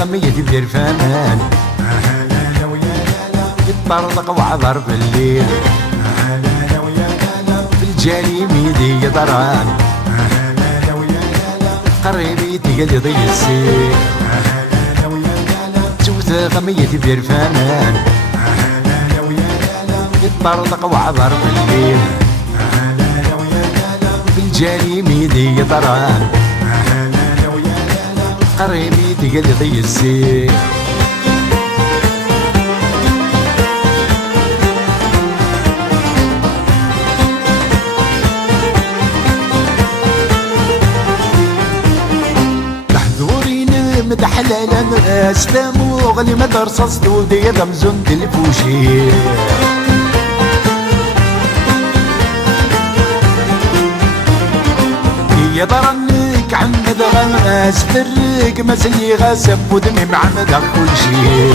غمية دير فمان يطرطق وعبر بالليل في الجليم يدي يضران قريبي تقل يضي السير جوت غمية دير فمان يطرطق وعبر بالليل في الجليم يدي يضران قريبي تقل يضي السير محذورين مدحلالا اسلامو غلي مدرسة صدودية غمزون تلفوشي يا ضرنك عند غاس فرق مسي غاسب ودمي معمد كل شي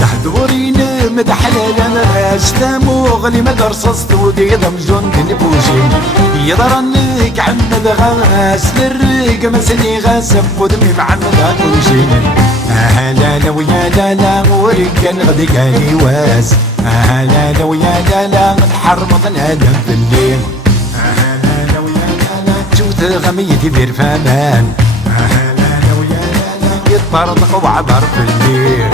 يحضورين مدحلالا اسلامو غلي مدرسة صدودي ضمزون تنبوشي يا ضرنك عند غاس فرق مسي غاسب ودمي معمد كل شي لا لا ويا لا لا وركن غدي كاني واس لا لا ويا لا لا تحرمط الادم في الليل لا ويا لا جوت غميتي بير فمان لا ويا لا يطرطق وعبر في الليل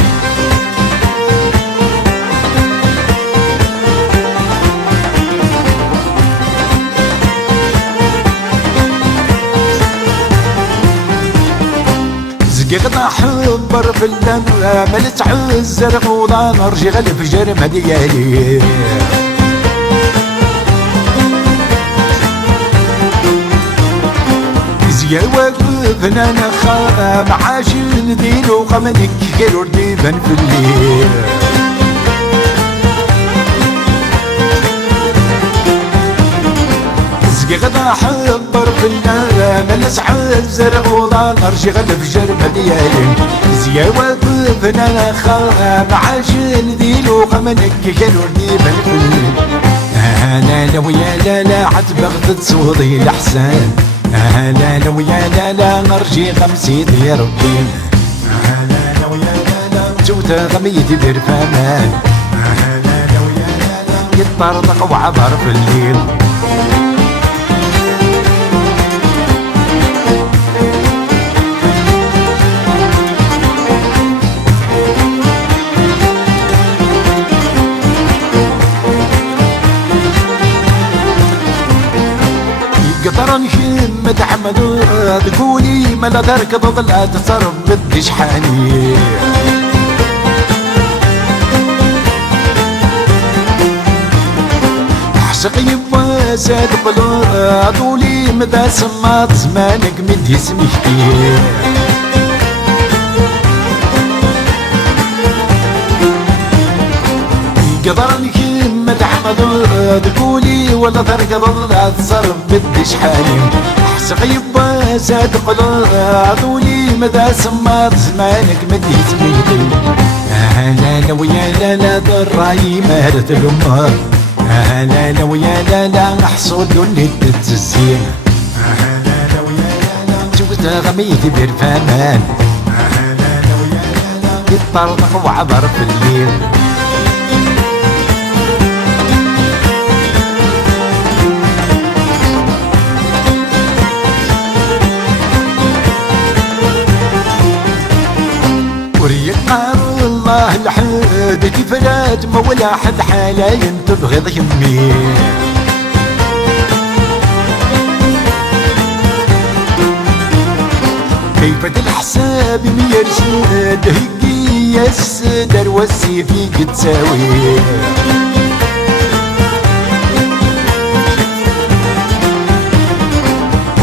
قطع حبر في اللم ملت عزر غوضان رجي غلب جرم ديالي زيا وقفنا نخا معاش ندير وقمنك كيلو ديبان في الليل غدا حبر في النار ملس عزر غوضان ارجي غلب جرم ديالي زيا وقفنا نخا معاش ندير وقمنك كيلو ديبان في الليل لا لا ويا لا لا عتبغت تصوضي الاحسان لا لا ويا لا لا نرجي خمسي ديال ربي لا لا ويا لا لا جوت غميتي بير فمان لا لا ويا لا لا يطرطق وعبر في الليل قطر نشم تحمد تقولي ما لا تركض ضل تصرف بدي شحاني عشق يبا زاد قلوب طولي مدى سمات زمانك مدي سميحتي قدر نكيم تحمد تقولي ولا تركض لا تصرف بدي شحالي عشق يبا زاد قلوب طولي مدى سمات زمانك مدي سميحتي لا لا ويا لا لا دراي مارت الأمور لا لا ويا لا لا حصود اللي تتزين لا لا ويا لا لا جوت غميتي بير فمان لا لا ويا لا لا يطرطق وعبر في الليل وريك نار الله الحد كفرات ما ولا حد حالا ينتبغض يمي كيف الحساب ميرسد هيكي يسدر والسيفي قد تساوي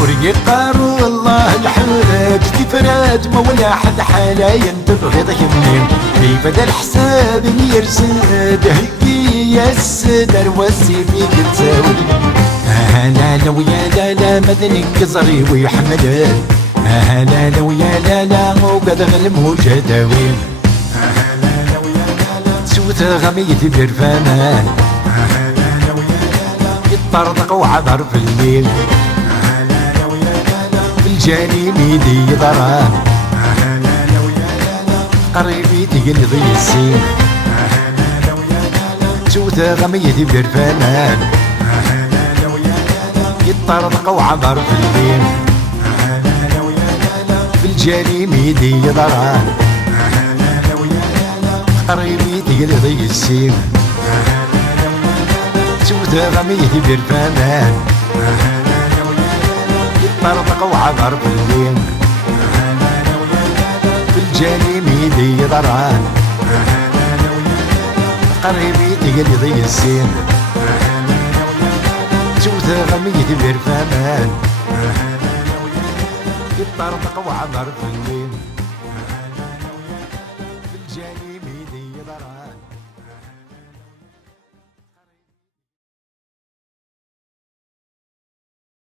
وريك نار الله الحد كفرات ما ولا حد حالا ينتبغض يمي كيف الحساب يرسد هيكي يا السدر والسيفي كتساوي لا لا ويا لا لا مدني قصري ويحمل لا لا ويا لا لا وقد غلم وجداوي لا لا ويا لا لا سوت غميتي برفانان لا ويا لا لا يطرطق وعبر في الليل لا ويا لا في الجاني ميدي ضران لا ويا لا قريبي تقلضي السين لا ويا لا سوت غميتي برفانان لا ويا لا يطرطق وعبر في الليل لا ويا لا في الجاني ميدي ضران لا ويا لا قريبي تقلضي السين سوت غميتي برفانان يطرطق وعبر في الليل في الجاني ميدي ضران قريبي تقلضي السين سوت غميتي برفانان يطرطق وعبر في الليل